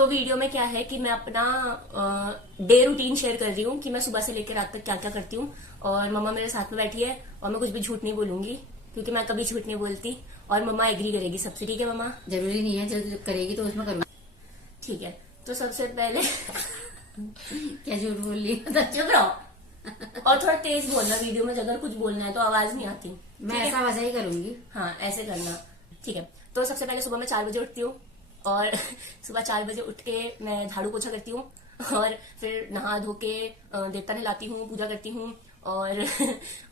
तो वीडियो में क्या है कि मैं अपना डे रूटीन शेयर कर रही हूँ कि मैं सुबह से लेकर रात तक क्या क्या करती हूँ। और मम्मा मेरे साथ में बैठी है और मैं कुछ भी झूठ नहीं बोलूंगी क्योंकि मैं कभी झूठ नहीं बोलती। और मम्मा एग्री करेगी सबसे। ठीक है मम्मा? जरूरी नहीं है, जब करेगी तो उसमें करूँगा। ठीक है। तो सबसे पहले क्या झूठ बोल रही है? चुप रहो। और थोड़ा तेज बोलना वीडियो में, अगर कुछ बोलना है तो आवाज नहीं आती। मैं ठीक है? ऐसा वैसा ही करूंगी। हाँ ऐसे करना। ठीक है। तो सबसे पहले सुबह मैं 4 बजे उठती हूँ और सुबह 4 बजे उठ के मैं झाड़ू पोछा करती हूँ और फिर नहा धो के देवता नहलाती हूँ, पूजा करती हूँ और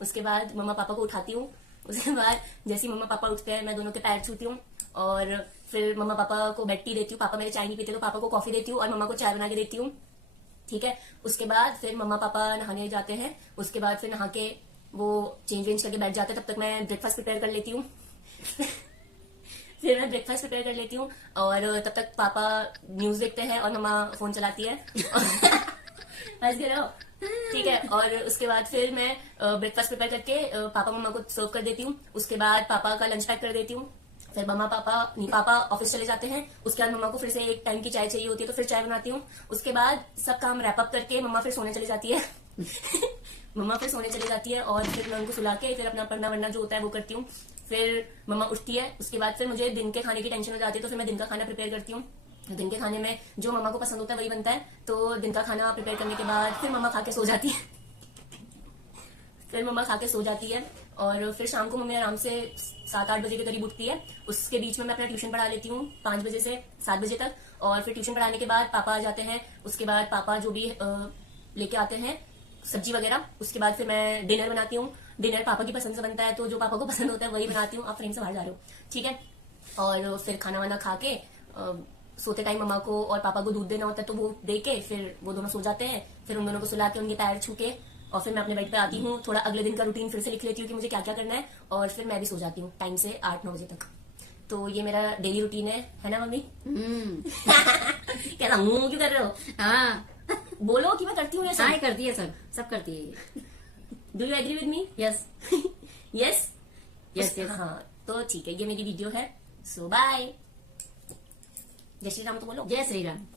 उसके बाद मम्मा पापा को उठाती हूँ। उसके बाद जैसे ही मम्मा पापा उठते हैं मैं दोनों के पैर छूती हूँ और फिर मम्मा पापा को बेड टी देती हूँ। पापा मेरे चाय नहीं पीते तो पापा को कॉफी देती हूँ और मम्मा को चाय बना के देती हूँ। ठीक है। उसके बाद फिर मम्मा पापा नहाने जाते हैं। उसके बाद फिर नहा के वो चेंज वेंज करके बैठ जाते हैं। तब तक मैं ब्रेकफास्ट प्रिपेयर कर लेती हूँ। फिर मैं ब्रेकफास्ट प्रिपेयर कर लेती हूँ और तब तक पापा न्यूज देखते हैं और मम्मा फोन चलाती है। हंस गए रहो। ठीक है। और उसके बाद फिर मैं ब्रेकफास्ट प्रिपेयर करके पापा मम्मा को सर्व कर देती हूँ। उसके बाद पापा का लंच पैक कर देती हूँ। फिर पापा ऑफिस चले जाते हैं। उसके बाद मम्मा को फिर से एक टाइम की चाय चाहिए होती है तो फिर चाय बनाती हूँ। उसके बाद सब काम रैप अप करके मम्मा फिर सोने चली जाती है। मम्मा फिर सोने चली जाती है और फिर मैं उनको सुला के फिर अपना पढ़ना वढ़ना जो होता है वो करती हूँ। फिर मम्मा उठती है। उसके बाद फिर मुझे दिन के खाने की टेंशन हो जाती है तो फिर मैं दिन का खाना प्रिपेयर करती हूँ। दिन के खाने में जो मम्मा को पसंद होता है वही बनता है। तो दिन का खाना प्रिपेयर करने के बाद फिर मम्मा खा के सो जाती है। फिर मम्मा खा के सो जाती है और फिर शाम को मम्मी आराम से 7-8 बजे के करीब उठती है। उसके बीच में मैं अपना ट्यूशन पढ़ा लेती हूँ 5 बजे से 7 बजे तक। और फिर ट्यूशन पढ़ाने के बाद पापा आ जाते हैं। उसके बाद पापा जो भी लेके आते हैं सब्जी वगैरह, उसके बाद फिर मैं डिनर बनाती हूँ। डिनर पापा की पसंद से बनता है तो जो पापा को पसंद होता है वही बनाती हूँ। आप फ्रेम से बाहर जा रहे हो? ठीक है। और फिर खाना वाना खा के सोते टाइम मम्मा को और पापा को दूध देना होता है तो वो दे के फिर वो दोनों सो जाते हैं। फिर उन दोनों को सुला के उनके पैर छू के और फिर मैं अपने बेड पे आती हूँ। थोड़ा अगले दिन का रूटीन फिर से लिख लेती हूँ कि मुझे क्या क्या करना है और फिर मैं भी सो जाती हूँ टाइम से 8-9 बजे तक। तो ये मेरा डेली रूटीन है ना मम्मी? क्या क्यों कर रहे हो? हाँ, बोलो कि मैं करती हूँ। हाँ करती है, सब सब करती है। Do you agree with me? Yes yes yes yes. हाँ तो ठीक है, ये मेरी वीडियो है। So bye. जय श्री राम तो बोलो। जय श्री राम।